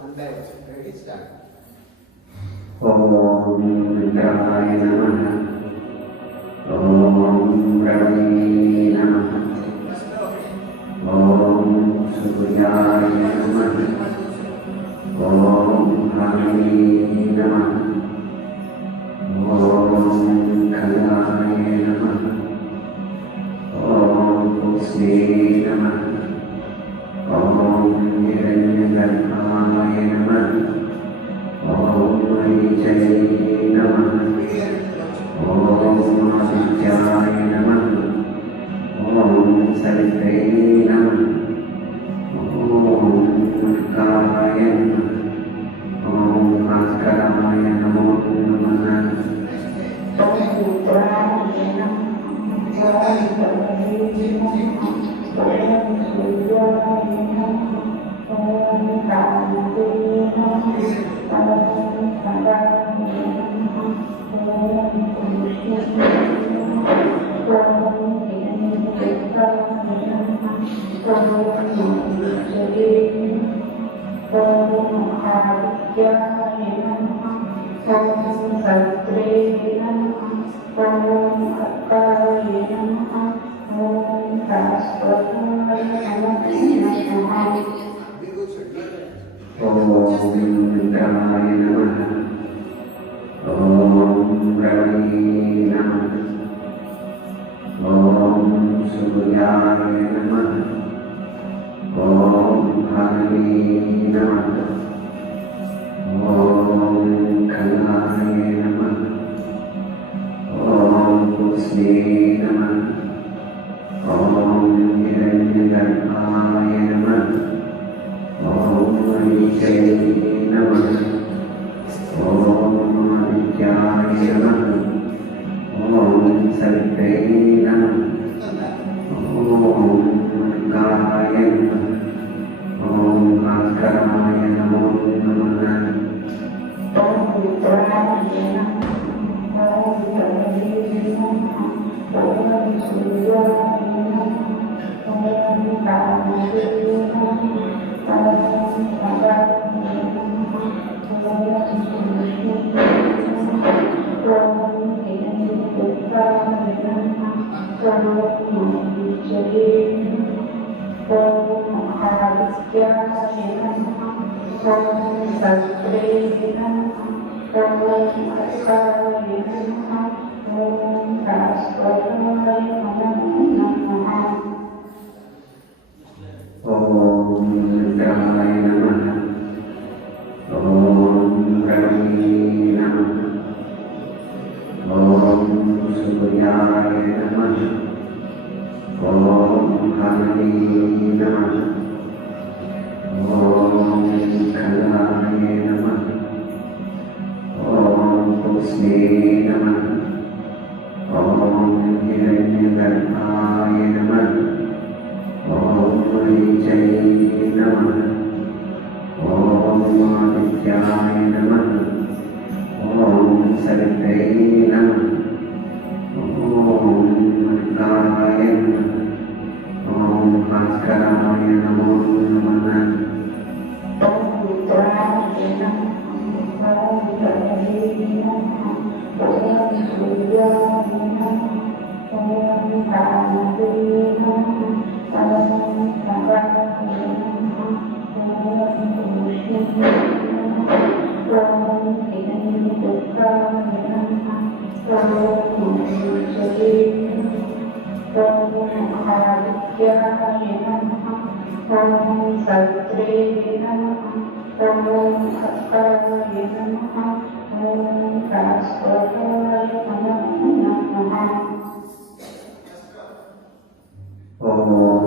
One direction. Ready? Start. Om Rudraya Namaha. Om Ravi Namaha. Om Suryaya Namaha. Om Hari Namaha. Om Kalaya Namaha. Om Pusne Namaha. Om Hiranyagarbhaya Namaha. Om Jai Namaha. Om Avidyaya Namaha. Om Savitre Namaha. Om Urkaya Namaha. Om Bhaskaraya Namo Namaha. Om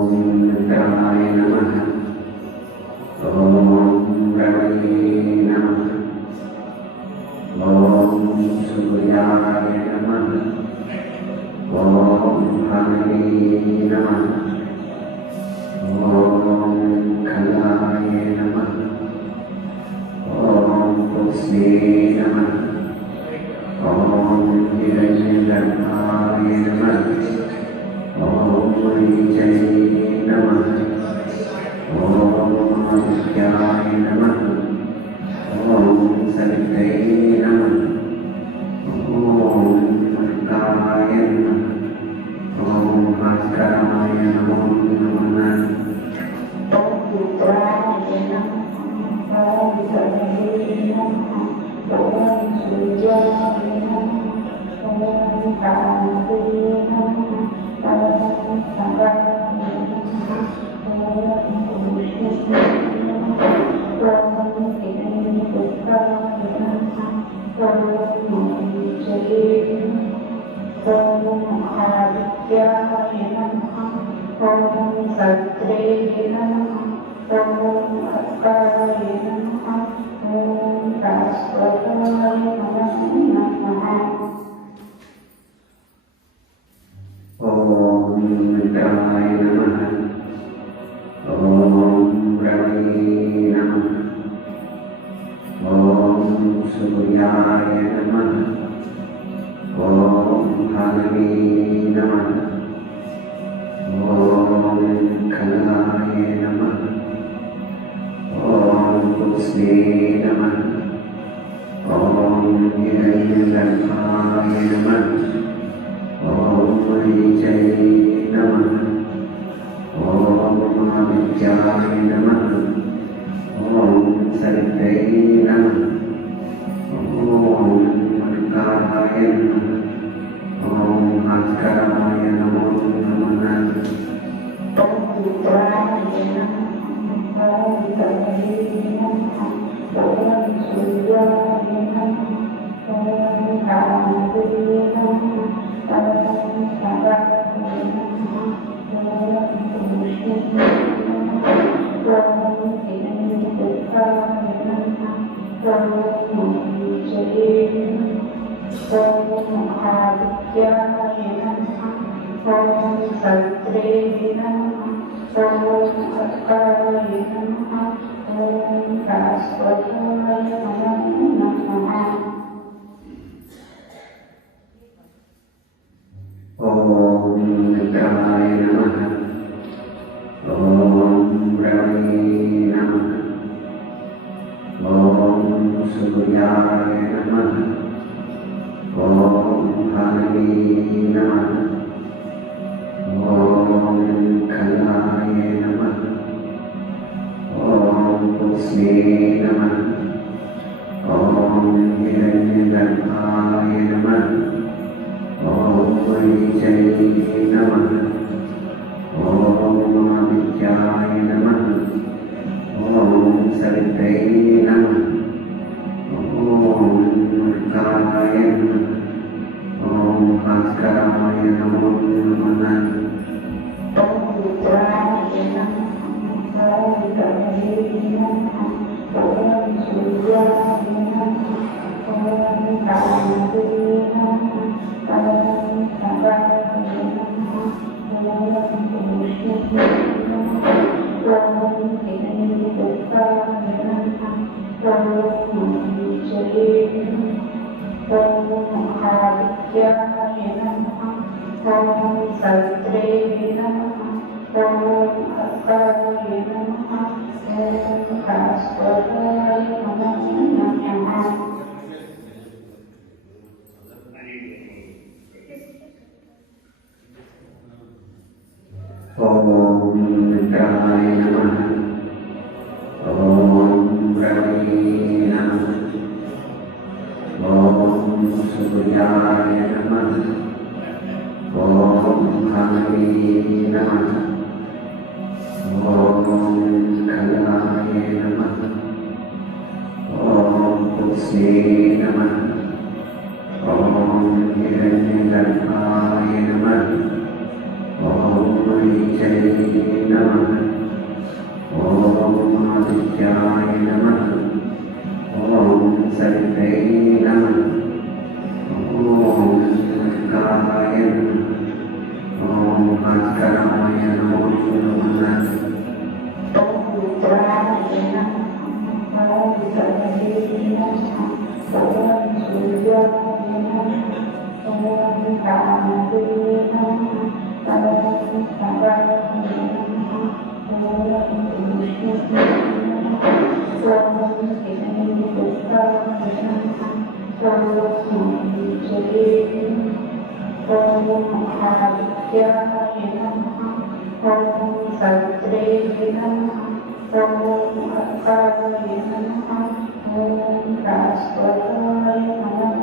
Om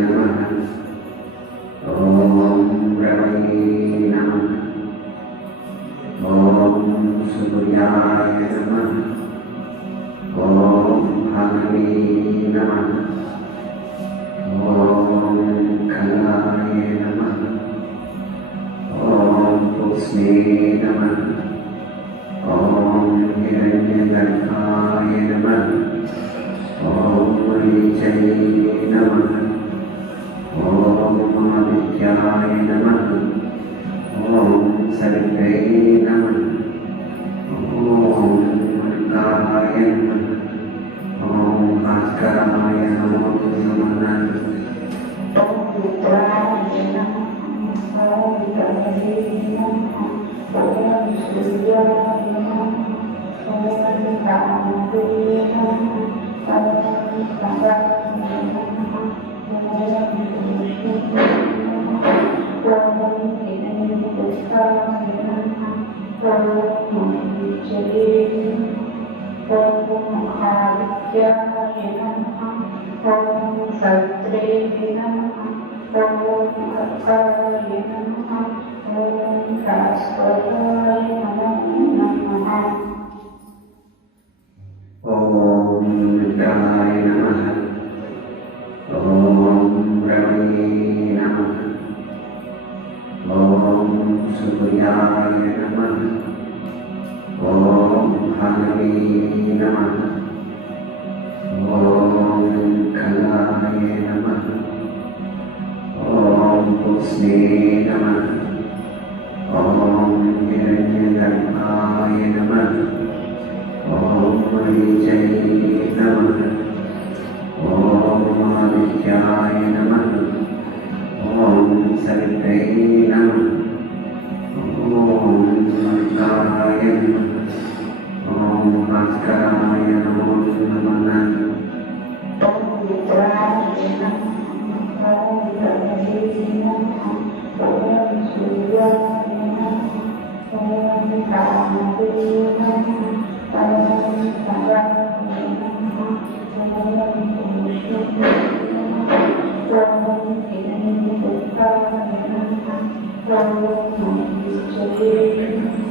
नमः। ॐ रवये नमः। ॐ सूर्याय नमः। ॐ भानवे नमः। ॐ खगाय नमः। ॐ पुष्णे नमः। ॐ हिरण्यगर्भाय नमः। ॐ मरीचये नमः। ॐ आदित्याय नमः। ॐ सवित्रे नमः। ॐ अर्काय नमः। ॐ भास्कराय नमो नमः। ॐ रुद्राय नमः। ॐ गणपतये नमः। ॐ सूर्याय नमः। ॐ कामधे नमः। ॐ खगाय नमः। ॐ पुष्णे नमः। ॐ हिरण्यगर्भाय नमः। ॐ मरीचये नमः। ॐ आदित्याय नमः। ॐ सवित्रे नमः। ॐ अर्काय नमः। ॐ भास्कराय नमो नमः। ॐ रुद्राय नमः। ॐ रवये नमः। ॐ सूर्याय नमः। ॐ भानवे नमः। ॐ खगाय नमः। ॐ पुष्णे नमः। ॐ हिरण्यगर्भाय नमः। ॐ मरीचये नमः। ॐ आदित्याय नमः। ॐ सवित्रे नमः। ॐ अर्काय नमः। ॐ भास्कराय नमो नमः। ॐ रुद्राय नमः। ॐ गणपतये नमः। ॐ सूर्याय नमः। ॐ कामधे नमः। ॐ खगाय नमः। ॐ पुष्णे नमः। ॐ हिरण्यगर्भाय नमः। ॐ मरीचये नमः।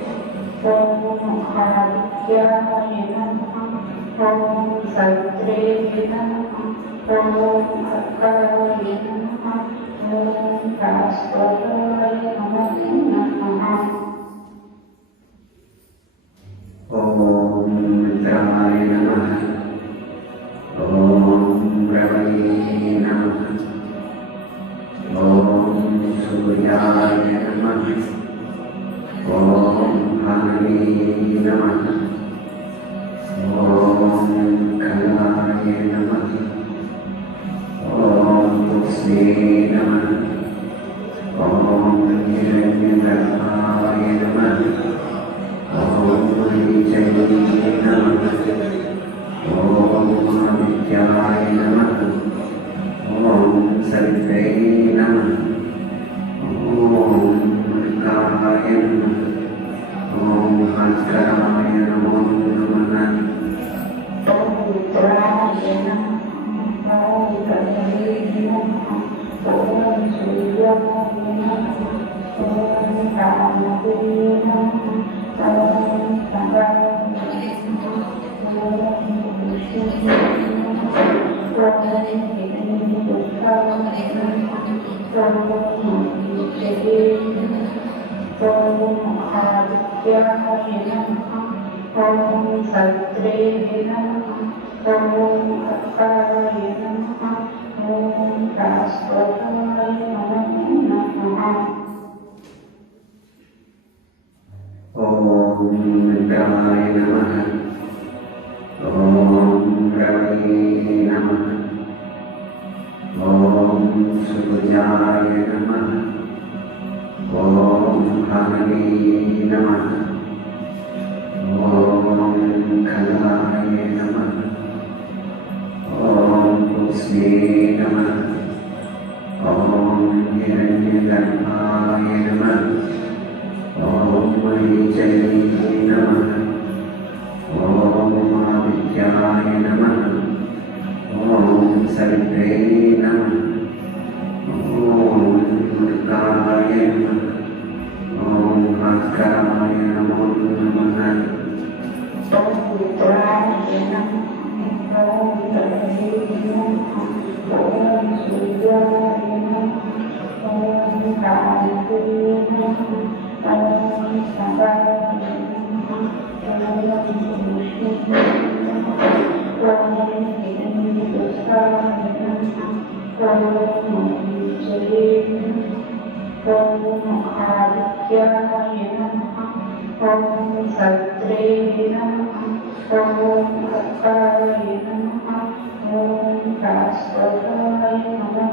ॐ आदित्याय नमः। ॐ सवित्रे नमः। ॐ अर्काय नमः। ॐ भास्कराय नमो नमः। ॐ रुद्राय नमः। ॐ रवये नमः। ॐ सूर्याय नमः। ॐ भानवे नमः। ॐ खगाय नमः। ॐ पुष्णे नमः। ॐ हिरण्यगर्भाय नमः। ॐ मरीचये नमः। ॐ आदित्याय नमः। ॐ सवित्रे नमः। ॐ अर्काय नमः। ॐ भास्कराय नमो नमः। ॐ रुद्राय नमः। ॐ गणपतये नमः। ॐ सूर्याय नमः। ॐ कामधे नमः। ॐ खगाय नमः। ॐ पुष्णे नमः। ॐ हिरण्यगर्भाय नमः। ॐ मरीचये नमः। ॐ आदित्याय नमः। ॐ सवित्रे नमः। ॐ अर्काय नमः। ॐ भास्कराय नमो नमः। ॐ रुद्राय नमः। ॐ रवये नमः। ॐ सूर्याय नमः। ॐ भानवे नमः। ॐ खगाय नमः। ॐ पुष्णे नमः। ॐ हिरण्यगर्भाय नमः। ॐ मरीचये नमः। ॐ आदित्याय नमः। ॐ सवित्रे नमः। नमो नमः पवित्राय नमः ओम गणपतये नमः ओम सूर्याय नमः ओम कान्ताय नमः ओम सदाय नमः ओम विष्णुवे नमः ओम हिरण्यगर्भाय नमः ओम मरीचये नमः ओम आदित्याय नमः ओम सत्रे नमः ओम अक्काय नमः ओम कास्वराय नमः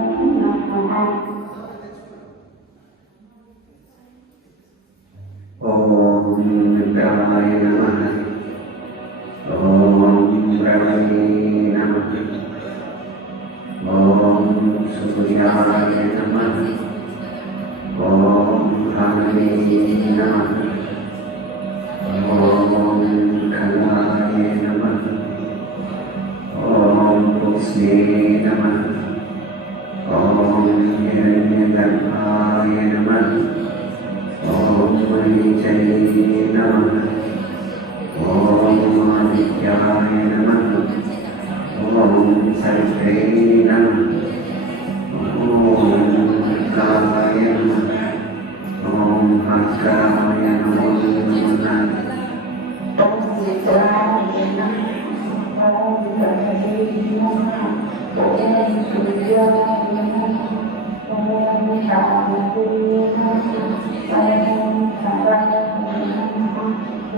ओम रुद्राय नमः ओम प्रणवे नमः ओम सूर्याय नमः ओम भानवे नमः ओम खलाय नमः ओम पुष्पे नमः ओम हिरण्यगर्भाय नमः ओम मरीचये नमः ओम आदित्याय नमः ओम सर्वे नमः ओम कालाय नमः ओम भास्कराय नमो नमः पवित्राय नमः ओम गणपतये नमः ओम सूर्याय नमः ओम कान्ताय नमः ओम सदाय नमः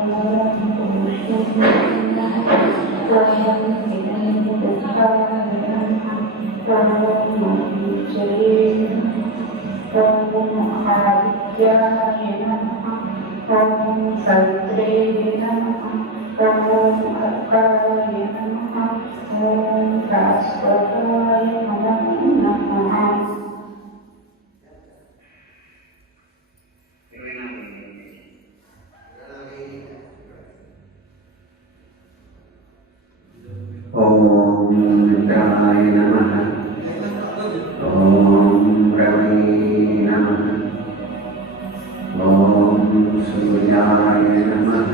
ओम विष्णुवे नमः ओम हिरण्यगर्भाय नमः ओम मरीचये नमः ओम आदित्याय नमः ओम सत्रे नमः ओम अक्काय नमः ओम कास्वराय नमः ओम रुद्राय नमः ओम प्रणवे नमः ओम सूर्याय नमः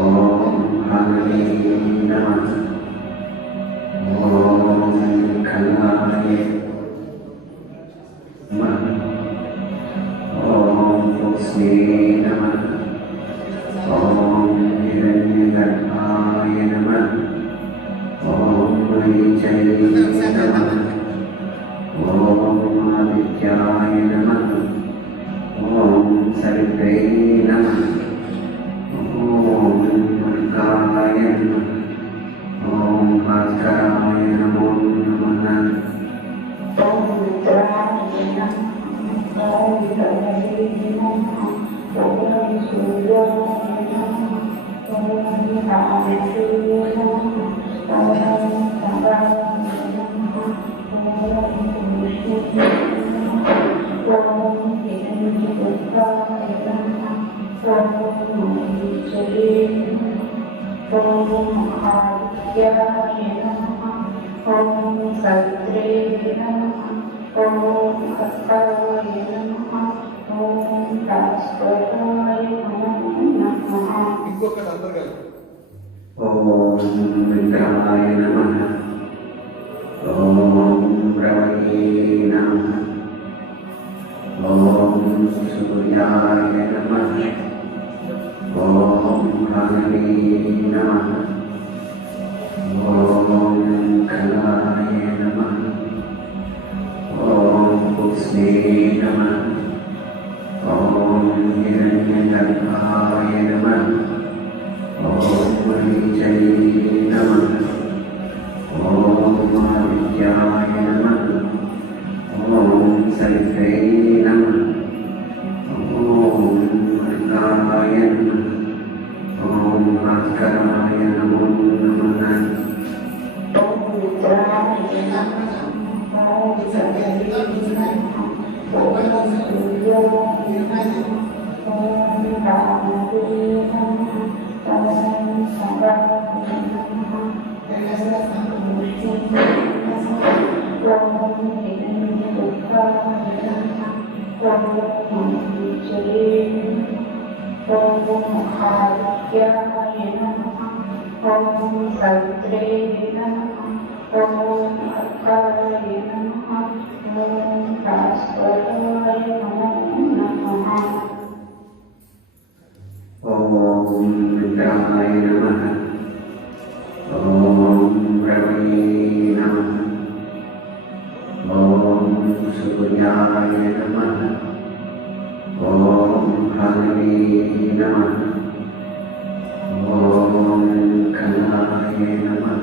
ओम भानवे नमः ओम खलाय नमः ओम पुष्पे नमः ओम हिरण्यगर्भाय नमः ओम मरीचये नमः ओम आदित्याय नमः ओम सर्वे नमः ओम कालाय नमः ओम भास्कराय नमो नमः पवित्राय नमः ओम गणपतये नमः ओम सूर्याय नमः ओम कान्ताय नमः ओम सदाय नमः ओम विष्णुवे नमः ओम हिरण्यगर्भाय नमः ओम मरीचये नमः ओम आदित्याय नमः ओम सत्रे नमः ओम अक्काय नमः ओम कास्वराय नमः ओम रुद्राय नमः ओम प्रणवे नमः ओम सूर्याय नमः ओम भानवे नमः ओम खलाय नमः ओम पुष्पे नमः ओम हिरण्यगर्भाय नमः ओम मरीचये नमः ओम आदित्याय नमः ओम सर्वे नमः ओम कालाय नमः ओम भास्कराय नमो नमः पवित्राय नमः ओम गणपतये नमः ओम सूर्याय नमः ओम कान्ताय नमः ओम सदाय नमः ओम विष्णुवे नमः ओम हिरण्यगर्भाय नमः ओम मरीचये नमः ॐ आदित्याय नमः ॐ सत्रे नमः ॐ अर्काय नमः ॐ भास्कराय नमो नमः ॐ रुद्राय नमः ॐ रवये नमः ॐ सूर्याय नमः ॐ भानवे नमः ॐ कलाय नमः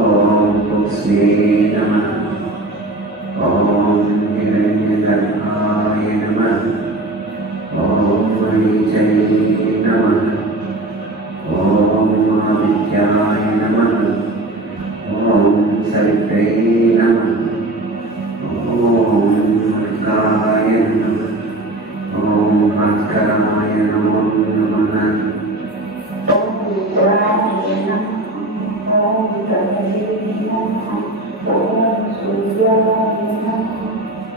ॐ पुष्पे नमः ॐ हिरण्यगर्भाय नमः ॐ मरीचये नमः ॐ आदित्याय नमः ॐ सवित्रे नमः ॐ अर्काय नमः ॐ भास्कराय नमो नमः ॐ रुद्राय नमः ॐ गणपतये नमः ॐ सूर्याय नमः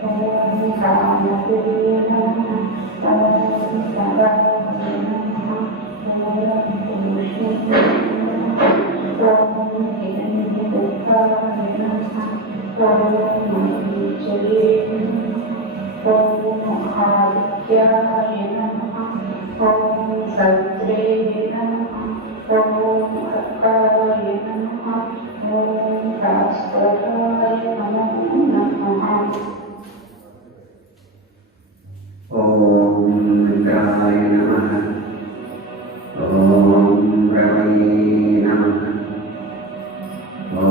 ॐ कामदेवे नमः ॐ सदाय नमः ॐ पुरुषे नमः ॐ हिरण्यगर्भाय नमः ॐ मरीचये नमः ॐ आदित्याय नमः ॐ सत्रे नमः ॐ अर्काय नमः ॐ भास्कराय नमो नमः ॐ रुद्राय नमः ॐ रवये नमः ॐ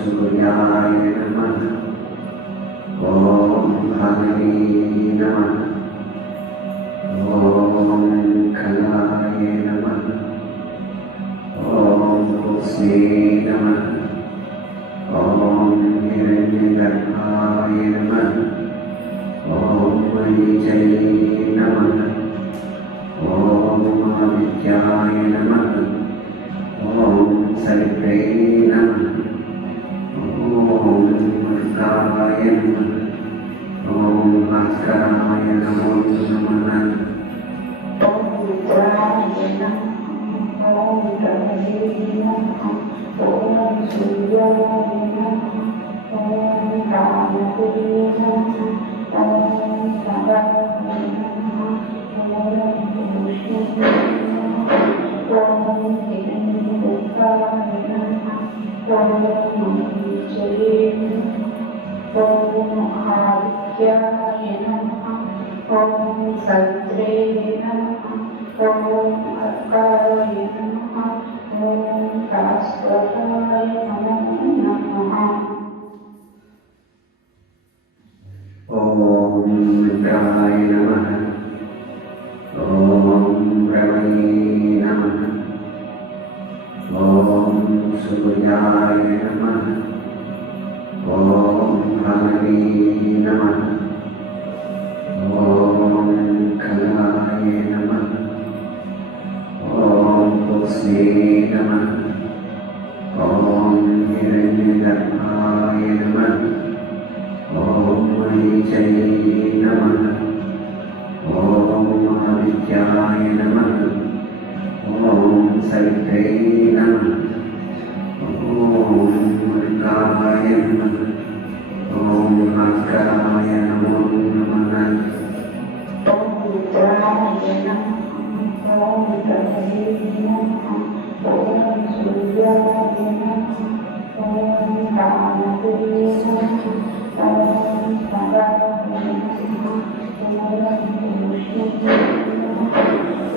सूर्याय नमः ॐ भानवे नमः ॐ कलाय नमः ॐ पुष्पे नमः ॐ हिरण्यगर्भाय नमः ॐ मरीचये नमः ॐ आदित्याय नमः ॐ सवित्रे नमः ॐ अर्काय नमः ॐ भास्कराय नमो नमः ॐ रुद्राय नमः ॐ गणपतये नमः ॐ सूर्याय नमः ॐ कामदेवे नमः ॐ सदाय नमः ॐ पुरुषे नमः ॐ हिरण्यगर्भाय नमः ॐ मरीचये नमः ॐ आदित्याय नमः ॐ सत्रे नमः ॐ अर्काय नमः ॐ भास्कराय नमो नमः ॐ रुद्राय नमः ॐ रवये नमः ॐ सूर्याय नमः ॐ भानवे नमः ॐ कलाय नमः ॐ पुष्पे नमः ॐ हिरण्यगर्भाय नमः ॐ मरीचये नमः ॐ आदित्याय नमः ॐ सवित्रे नमः ॐ अर्काय नमः ॐ भास्कराय नमो नमः ॐ रुद्राय नमः ॐ गणपतये नमः ॐ सूर्याय नमः ॐ कामदेवे नमः ॐ सदाय नमः ॐ पुरुषे नमः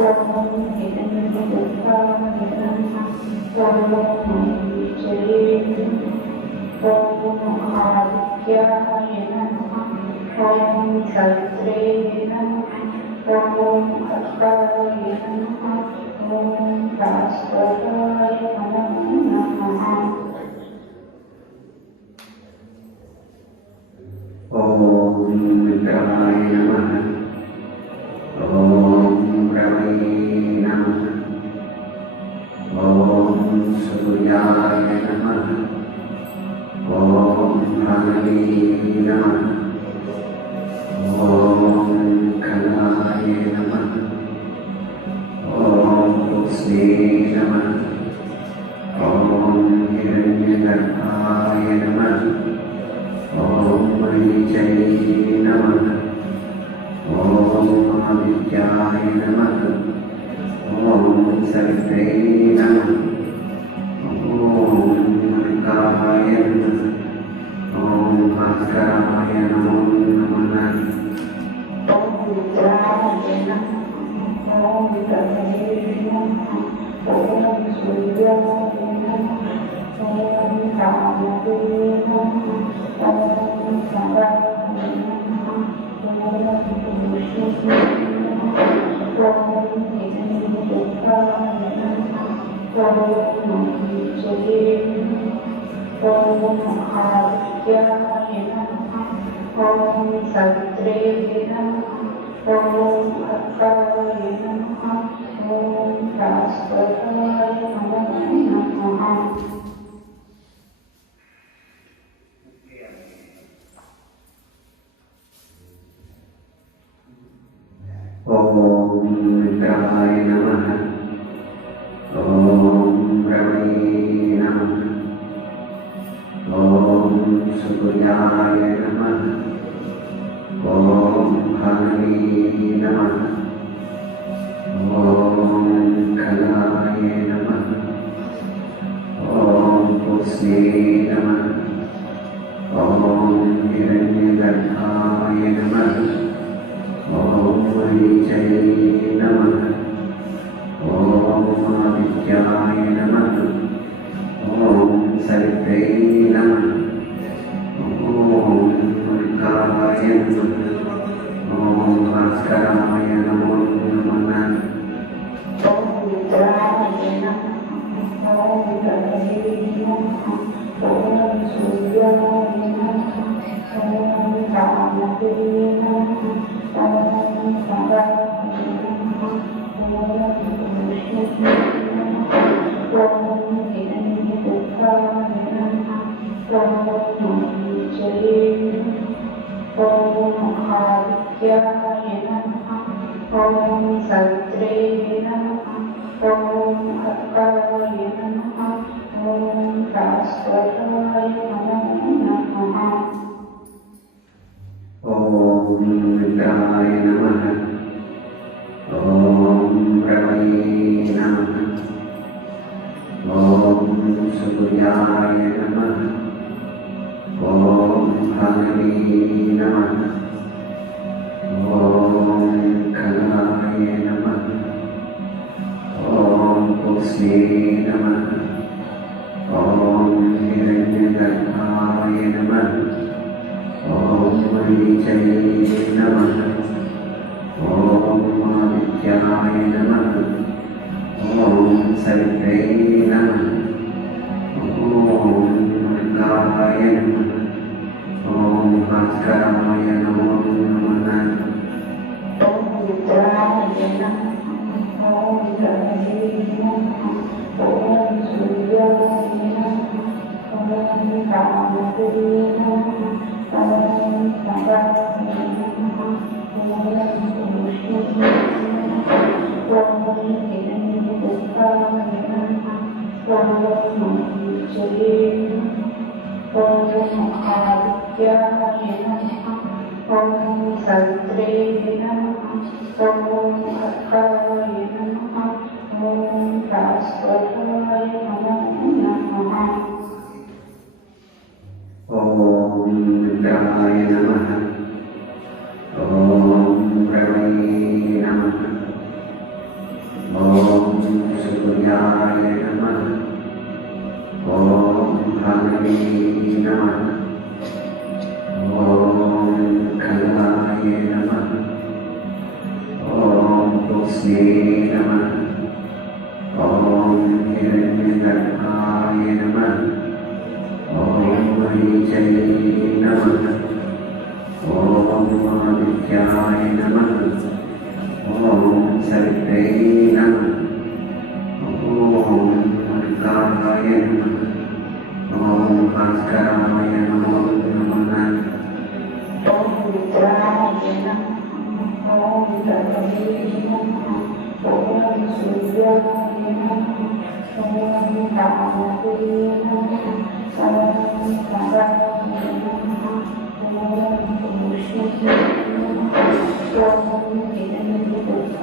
ॐ हिरण्यगर्भाय नमः ॐ मरीचये नमः ॐ आदित्याय नमः ॐ सत्रे नमः ॐ अर्काय नमः ॐ भास्कराय नमो नमः ॐ रुद्राय नमः ॐ रवये नमः ॐ सूर्याय नमः ॐ भानवे नमः ॐ कलाय नमः नमः ॐ सवित्रे नमः ॐ मल्लिकाय नमः ॐ भास्कराय नमो नमः ॐ रुद्राय नमः ॐ गणपतये नमः ॐ सूर्याय नमः ॐ कामदे नमः ॐ सदाय नमः ॐ पुरुषाय नमः ॐ हिरण्यगर्भाय नमः ॐ मरीचये नमः ॐ आदित्याय नमः ॐ सवित्रे नमः ॐ अर्काय नमः ॐ भास्कराय नमो नमः ॐ मित्राय नमः ॐ रमणे नमः ॐ सूर्याय नमः ॐ भानवे नमः ॐ खगाय नमः ॐ पुष्णे नमः ॐ हिरण्यगर्भाय नमः ॐ मरीचये नमः ॐ आदित्याय नमः ॐ सवित्रे नमः ॐ मल्लिकाय नमः ॐ भास्कराय नमो नमः ॐ रुद्राय नमः ॐ गणपतये नमः ॐ सूर्याय नमः ॐ कामदे नमः ॐ सदाय नमः ॐ पुरुषाय नमः ॐ हिरण्यगर्भाय नमः ॐ मरीचये नमः ॐ आदित्याय नमः ॐ सवित्रे नमः ॐ अर्काय नमः ॐ भास्कराय नमो नमः ॐ मित्राय नमः ॐ रमणे नमः ॐ सूर्याय नमः ॐ भानवे नमः ॐ खगाय नमः ॐ पुष्णे नमः ॐ हिरण्यगर्भाय नमः ॐ मरीचये नमः ॐ आदित्याय नमः ॐ सवित्रे नमः ॐ मल्लिकाय नमः ॐ भास्कराय नमो नमः ॐ रुद्राय नमः ॐ गणपतये नमः ॐ सूर्याय नमः ॐ कामदे नमः ॐ सदाय नमः ॐ पुरुषाय नमः ॐ हिरण्यगर्भाय नमः ॐ मरीचये नमः ॐ आदित्याय नमः ॐ सवित्रे नमः ॐ अर्काय नमः ॐ भास्कराय नमो नमः ॐ मित्राय नमः ॐ रमणे नमः ॐ सूर्याय नमः ॐ भानवे नमः ॐ खगाय नमः ॐ पुष्णे नमः ॐ हिरण्यगर्भाय नमः ॐ मरीचये नमः ॐ आदित्याय नमः ॐ सवित्रे नमः ॐ मल्लिकाय नमः ॐ भास्कराय नमो नमः ॐ रुद्राय नमः ॐ गणपतये नमः ॐ सूर्याय नमः ॐ कामदे नमः ॐ सदाय नमः ॐ पुरुषाय नमः ॐ हिरण्यगर्भाय